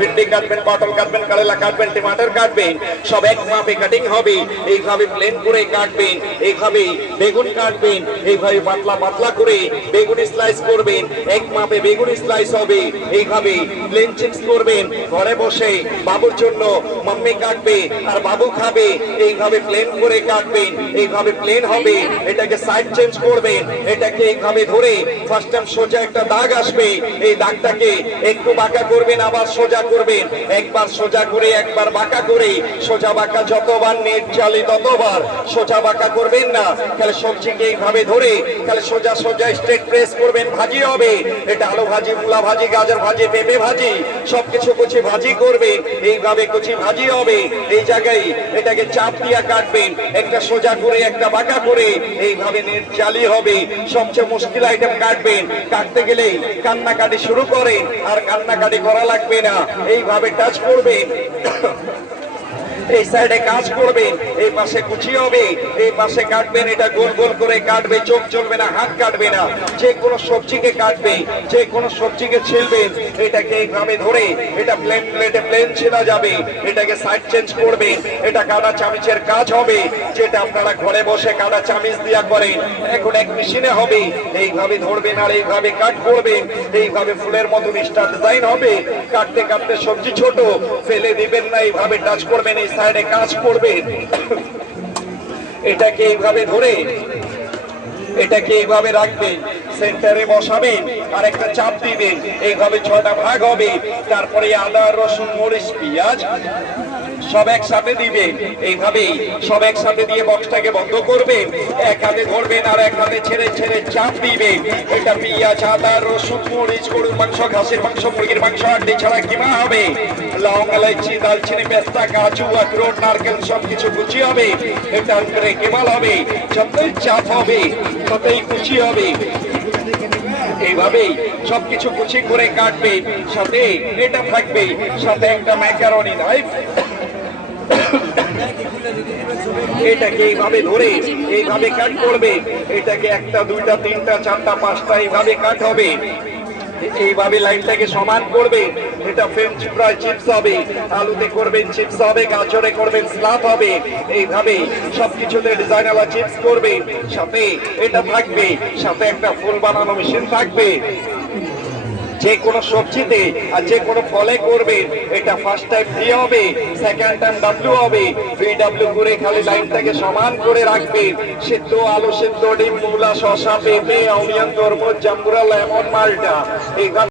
ভিন্ডি কাটবেন, পটল কাটবেন, করলা কাটবেন, টমাটার কাটবেন, সব এক মাপে কাটিং হবে। এইভাবে প্লেন করে কাটবেন, এইভাবে বেগুন কাটবেন, এইভাবে পাতলা পাতলা করে বেগুন স্লাইস করবেন, এক মাপে বেগুন স্লাইস হবে। এইভাবে প্লেন চিপস করবেন ঘরে বসে, বাবুর জন্য মাম্মি কাটবে আর বাবু খাবে। এইভাবে প্লেন করে কাটবেন, এইভাবে প্লেন হবে। এটাকে সাইড চেঞ্জ করবেন, এটাকে এইভাবে ধরে ফার্স্ট টাইম সোজা একটা দাগ আসবে, এই দাগটাকে একটু বাঁকা করবেন, আবার সোজা করবেন, একবার সোজা করে একবার বাঁকা করে। সোজা বাঁকা যতবার নেট চালে ততবার, সোজা বাঁকা করবেন না। তাহলে সবজিকে এইভাবে ধরে তাহলে সোজা সোজা স্ট্রেট প্রেস করবেন, ভাজি হবে। এটা আলু ভাজি, মূলা ভাজি, গাজর ভাজি, পেঁপে ভাজি, সবকিছু কুচি ভাজি করবেন, এইভাবে কুচি ভাজি হবে। এই জায়গায় এটাকে চাপ দিয়া কাটবেন, একটা সোজা করে একটা বাঁকা করে, এইভাবে নেট জালি হবে। সবচেয়ে মুশকিল আইটেম কাটবেন, কাটতে গেলেই কান্নাকাটি শুরু করেন, আর কান্নাকাটি করা লাগবে না, এইভাবে টাচ করবেন। এই সাইডে কাজ করবেন, এই পাশে কুচি হবে, এই পাশে কাটবেন। এটা গোল গোল করে কাটবে, চোখ চলবে না, হাত কাটবে না। যে কোনো সবজিকে কাটবে, যে কোনো সবজিকে ছিলবেন, এটাকে এইভাবে ধরে এটা প্লেন প্লেটে প্লেন ছেলা যাবে। এটাকে সাইড চেঞ্জ করবেন, এটা কাটা চামিচের কাজ হবে, যেটা আপনারা ঘরে বসে কাটা চামিচ দিয়া করেন, এখন এক মেশিনে হবে। এইভাবে ধরবেন আর এইভাবে কাট করবেন, এইভাবে ফুলের মতো স্টার ডিজাইন হবে। কাটতে কাটতে সবজি ছোট ফেলে দিবেন না, এইভাবে টাচ করবেন, এই সাইডে কাজ করবেন। এটাকে এইভাবে ধরে এটাকে এইভাবে রাখবেন, সেন্টারে বসাবেন আর একটা চাপ দিবেন, এইভাবে 6টা ভাগ হবে। তারপরে আদা, রসুন, মরিচ, পেঁয়াজ সব একসাথে দিবেন, এইভাবে সব একসাথে দিয়ে বক্সটাকে বন্ধ করবেন। এক হাতে ধরবেন আর এক হাতে ছেড়ে ছেড়ে চাপ দিবেন। এটা পেঁয়াজ, আদা, রসুন, মরিচ, গরুর মাংস, ঘাসের মাংস, মুরগির মাংস, আড্ডি ছাড়া কিমা হবে। লং, এলাচি, দালচিনি, পেস্তা, কাজু, আখরোট, নারকেল সবকিছু কুচি হবে। এটা করে কেবল হবে, যতই চাপ হবে ততই কুচি হবে। এইভাবেই সবকিছু কুচি করে কাটবে, সাথে এটা থাকবে, সাথে একটা ম্যাকারনি নাইফ। এটাকে এইভাবে ধরে এইভাবে কাট করবে, এটাকে 1টা 2টা 3টা 4টা 5টা এইভাবে কাট হবে। এইভাবে লাইনটাকে সমান করবে। এটা ফ্রেঞ্চ ফ্রাই চিপস হবে, আলুতে করবেন চিপস হবে, গাজরে করবেন স্লাদ হবে। এইভাবে সবকিছুতে ডিজাইনালা চিপস করবে, সাথে এটা থাকবে, সাথে একটা ফুল বানানো মেশিন থাকবে। যে কোনো সবজিতে আর যে কোনো ফলে করবেন, এটা ফার্স্ট টাইম ভি হবে, সেকেন্ড টাইম ডাব্লিউ হবে। VW করে খালি লাইনটাকে সমান করে রাখবেন। সিদ্ধ আলু, সিদ্ধ ডিম, মূলা, শসা, পেঁপে, অনিয়ন, তরমুজ, জাম্বুরা, লেমন, মালটা, এই